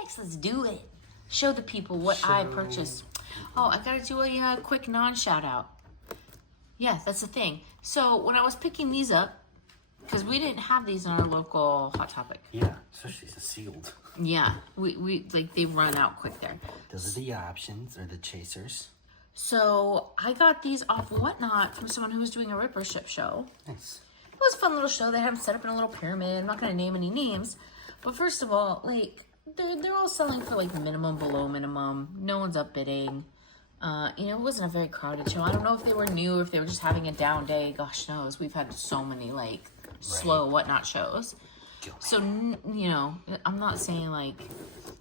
next? Let's do it. Show the people what I purchased. Oh, I gotta do a quick non-shout out. Yeah, that's the thing. So when I was picking these up, because we didn't have these in our local Hot Topic. Yeah, especially the sealed. Yeah, we like they run out quick there. Those are the options, or the chasers. So I got these off Whatnot from someone who was doing a Ripper Ship show. Nice. It was a fun little show. They had them set up in a little pyramid. I'm not going to name any names. But first of all, like, they're all selling for, like, minimum, below minimum. No one's upbidding. It wasn't a very crowded show. I don't know if they were new or if they were just having a down day. Gosh knows. We've had so many, like, slow Whatnot shows. So, I'm not saying, like...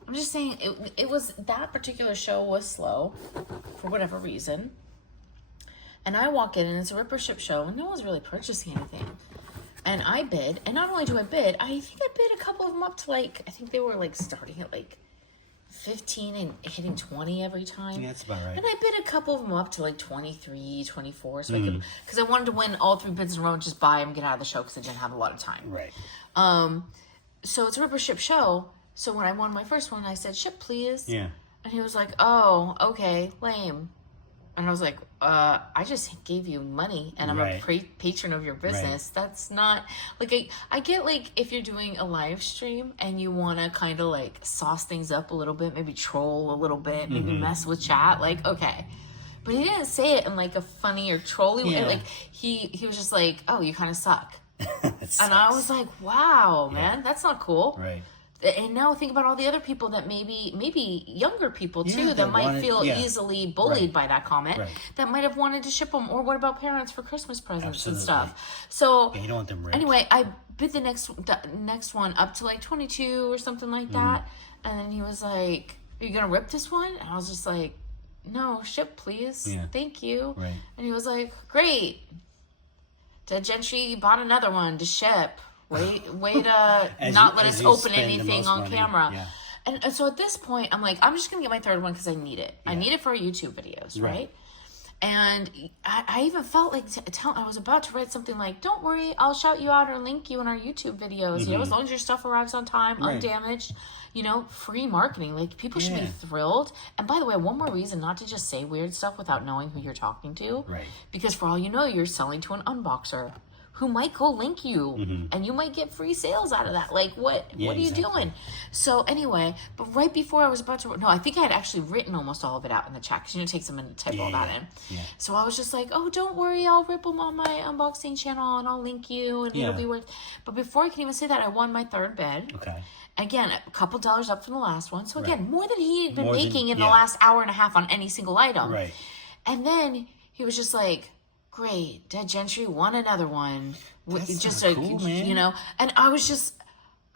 I'm just saying it was... That particular show was slow for whatever reason. And I walk in, and it's a Ripper Ship show, and no one's really purchasing anything. And I bid, and not only do I bid, I think I bid a couple of them up to, like, I think they were, like, starting at, like, 15 and hitting 20 every time. Yeah, that's about right. And I bid a couple of them up to, like, 23, 24, so I could, because I wanted to win all 3 bids in a row and just buy them, get out of the show, because I didn't have a lot of time. Right. So it's a Ripper Ship show, so when I won my first one, I said, ship, please. Yeah. And he was like, oh, okay, lame. And I was like, I just gave you money, and I'm a patron of your business. Right. That's not, like, I get, like, if you're doing a live stream and you want to kind of, like, sauce things up a little bit, maybe troll a little bit, maybe mess with chat, like, okay. But he didn't say it in, like, a funny or trolly way. Like, he was just like, oh, you kind of suck. And I was like, wow, man, that's not cool. Right. And now think about all the other people that maybe younger people too that might feel easily bullied by that comment that might have wanted to ship them. Or what about parents for Christmas presents and stuff? So you don't want them ripped. Anyway, I bid the next one up to like 22 or something like that, and then he was like, "Are you gonna rip this one?" And I was just like, "No, ship please, thank you." Right. And he was like, "Great, Dead Gentry bought another one to ship." Way to not let us open anything on camera. Yeah. And so at this point, I'm like, I'm just going to get my third one because I need it. Yeah. I need it for our YouTube videos, right? And I even felt like I was about to write something like, don't worry, I'll shout you out or link you in our YouTube videos. As long as your stuff arrives on time, undamaged, free marketing. Like, people should be thrilled. And by the way, one more reason not to just say weird stuff without knowing who you're talking to. Right. Because for all you know, you're selling to an unboxer who might go link you, and you might get free sales out of that. Like, what are you doing? So anyway, but right before I was about to, I think I had actually written almost all of it out in the chat, because it takes a minute to type all that in. Yeah. So I was just like, oh, don't worry, I'll rip them on my unboxing channel, and I'll link you, and it'll be worth. But before I can even say that, I won my third bid. Okay. Again, a couple dollars up from the last one. So again, more than he had been making in the last hour and a half on any single item. Right. And then he was just like, great, Dead Gentry won another one. That's just so cool, man. And I was just,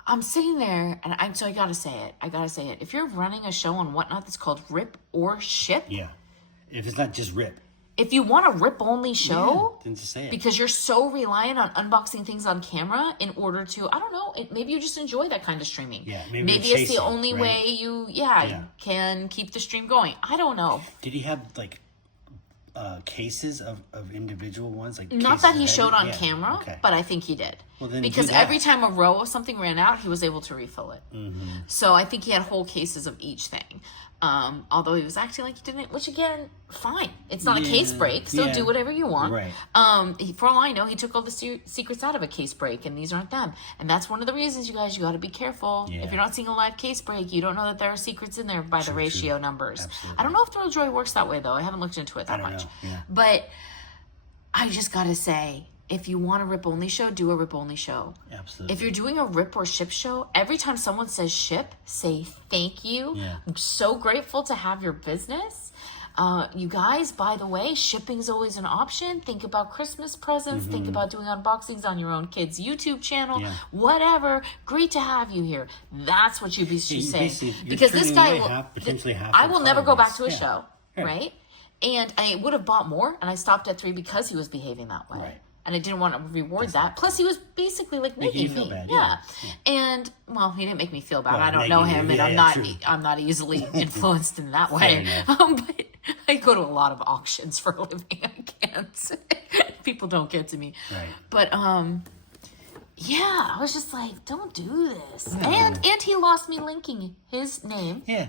I'm sitting there, and so I gotta say it. If you're running a show on Whatnot that's called Rip or Ship, if it's not just rip, if you want a rip-only show, then just say it. Because you're so reliant on unboxing things on camera in order to, I don't know, maybe you just enjoy that kind of streaming. Yeah, maybe it's the only way you, can keep the stream going. I don't know. Did he have, like, cases of individual ones, like not that he showed on camera, but I think he did. Well, then because every time a row of something ran out, he was able to refill it. So I think he had whole cases of each thing. Although he was acting like he didn't, which again, fine. It's not a case break, so do whatever you want. Right. For all I know, he took all the secrets out of a case break, and these aren't them. And that's one of the reasons, you guys, you got to be careful. Yeah. If you're not seeing a live case break, you don't know that there are secrets in there by the ratio numbers. Absolutely. I don't know if Droid works that way, though. I haven't looked into it that much. Yeah. But I just got to say, if you want a rip-only show, do a rip-only show. Absolutely. If you're doing a rip or ship show, every time someone says ship, say thank you. Yeah. I'm so grateful to have your business. You guys, by the way, shipping is always an option. Think about Christmas presents. Think about doing unboxings on your own kids' YouTube channel. Yeah. Whatever. Great to have you here. That's what you be saying. Because this guy I will never go back to a show, right? And I would have bought more, and I stopped at 3 because he was behaving that way. Right. And I didn't want to reward that. Plus, he was basically like making me. Bad. Yeah. And well, he didn't make me feel bad. Well, I don't know him, and I'm not easily influenced in that way. But I go to a lot of auctions for a living. I can't. People don't get to me. Right. But Yeah, I was just like, don't do this. No. And he lost me linking his name. Yeah.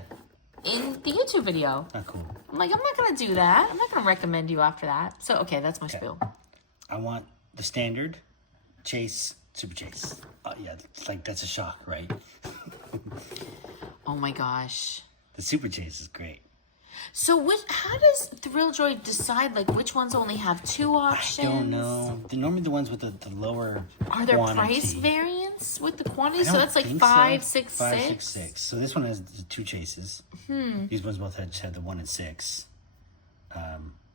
In the YouTube video. Not cool. I'm like, I'm not going to do that. I'm not going to recommend you after that. So, okay, that's my spiel. I want the standard chase, super chase. Yeah, it's like that's a shock, right? Oh my gosh. The super chase is great. So how does Thrilljoy decide like which ones only have 2 options? I don't know. Normally the ones with the lower Are there price variants with the quantity? So that's like 5, 6, 5, 6? 6, 6. So this one has the 2 chases. These ones both just had the 1 and 6.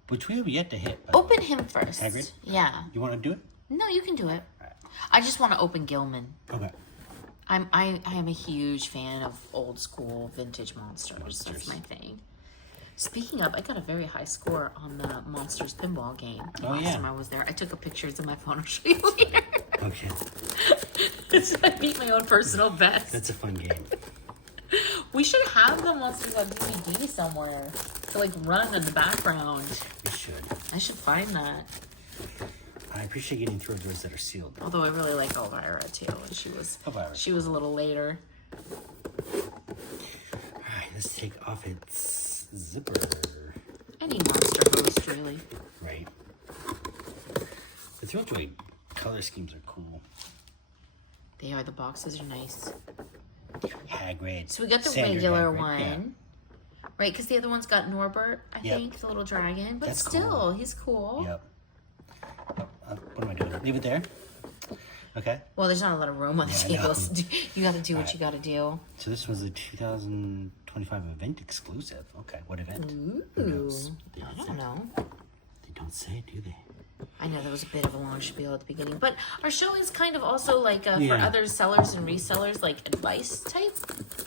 Which we have yet to hit. Open him first. Hagrid? Yeah. You want to do it? No, you can do it. Right. I just want to open Gilman. Okay. I am a huge fan of old school vintage monsters. That's my thing. Speaking of, I got a very high score on the Monsters pinball game. Last time I was there. I took a pictures of my phone. I'll show you later. Okay. I beat my own personal best. That's a fun game. We should have the Monsters on DVD somewhere to like run in the background. We should. I should find that. I appreciate getting Thrilljoys that are sealed. Although I really like Elvira too, and she was a little later. All right, let's take off its zipper. Any monster host, really. Right. The Thrilljoy color schemes are cool. They are. The boxes are nice. Hagrid. So we got the regular one. Yeah. Right, because the other one's got Norbert, I think, the little dragon. But that's still, cool. He's cool. Yep. What am I doing? Leave it there? Okay. Well, there's not a lot of room on the table. So you got to do what you got to do. So this was a 2025 event exclusive. Okay, what event? Ooh. Who knows? I don't know. They don't say, do they? I know that was a bit of a long spiel at the beginning, but our show is kind of also like for other sellers and resellers, like advice type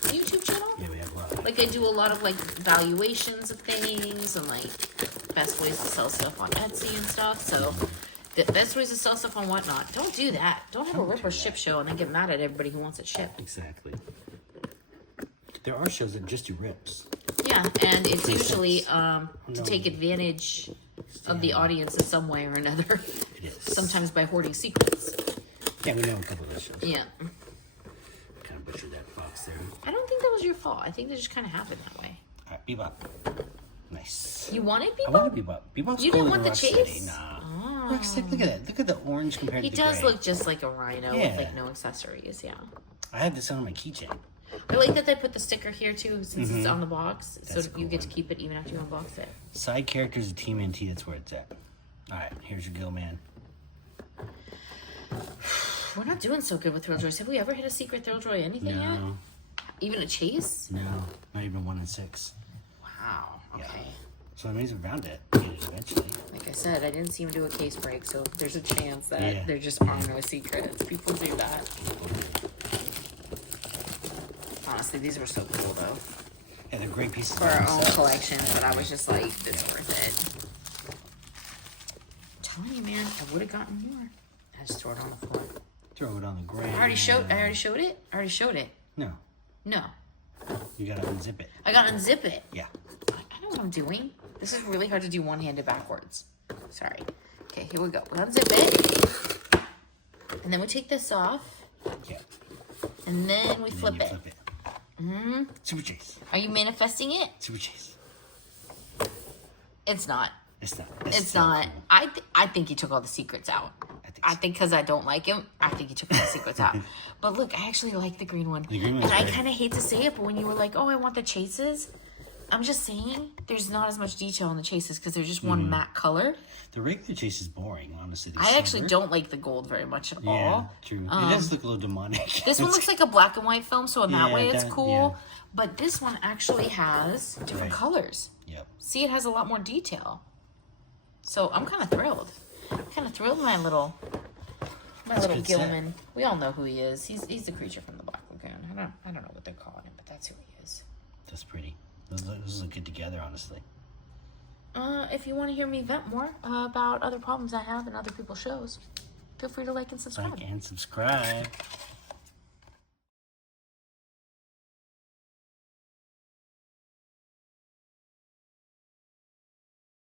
YouTube channel. Yeah, we have a lot. Like I do a lot of like valuations of things and like best ways to sell stuff on Etsy and stuff. So the best ways to sell stuff on Whatnot. Don't do that. Don't have a rip or ship show and then get mad at everybody who wants it shipped. Exactly. There are shows that just do rips. Yeah, and it's usually to take advantage of the audience in some way or another. It is. Sometimes by hoarding secrets. Yeah, we know a couple of those shows. Yeah. Kind of butchered that box there. I don't think that was your fault. I think they just kind of happened that way. All right, Bebop. Nice. You wanted Bebop? I wanted Bebop. Bebop's you didn't want the chase? Nah. Oh. Look at that. Look at the orange compared to the gray. He does look just like a rhino with like no accessories, yeah. I have this on my keychain. I like that they put the sticker here too, since it's on the box, so you get to keep it even after you unbox it. Side characters of Tmnt, that's where it's at. All right, here's your Gil Man. We're not doing so good with Thrilljoys. Have we ever hit a secret Thrilljoy anything yet? Even a chase? No, not even 1 and 6. Wow. Okay. Yeah. So I mean, he's around it eventually. Like I said, I didn't see him do a case break, so there's a chance that there just aren't no secrets. People do that. Honestly, these were so cool, though. Yeah, they're great pieces for our own collection, but I was just like, it's worth it. I'm telling you, man, I would have gotten more. I just throw it on the floor. Throw it on the ground. I already showed it? I already showed it. No. No. You gotta unzip it. I gotta unzip it. Yeah. I know what I'm doing. This is really hard to do one-handed backwards. Sorry. Okay, here we go. We unzip it. And then we take this off. Yeah. And then we flip it. Mm-hmm. Super chase. Are you manifesting it? Super chase. It's not. It's not. It's not. Cool. I think he took all the secrets out. I think because I don't like him, I think he took all the secrets out. But look, I actually like the green one. The green one's great. I kind of hate to say it, but when you were like, oh, I want the chases, I'm just saying there's not as much detail in the chases because they're just one matte color. The regular chase is boring, honestly. I actually don't like the gold very much at all. Yeah, true. It does look a little demonic. This one looks like a black and white film, so in that way it's cool. Yeah. But this one actually has different colors. Yep. See, it has a lot more detail. So I'm kind of thrilled. I'm kind of thrilled my little Gilman. We all know who he is. He's the creature from the Black Lagoon. I don't know what they're calling him, but that's who he is. That's pretty. Those look good together, honestly. If you want to hear me vent more about other problems I have in other people's shows, feel free to like and subscribe. Like and subscribe.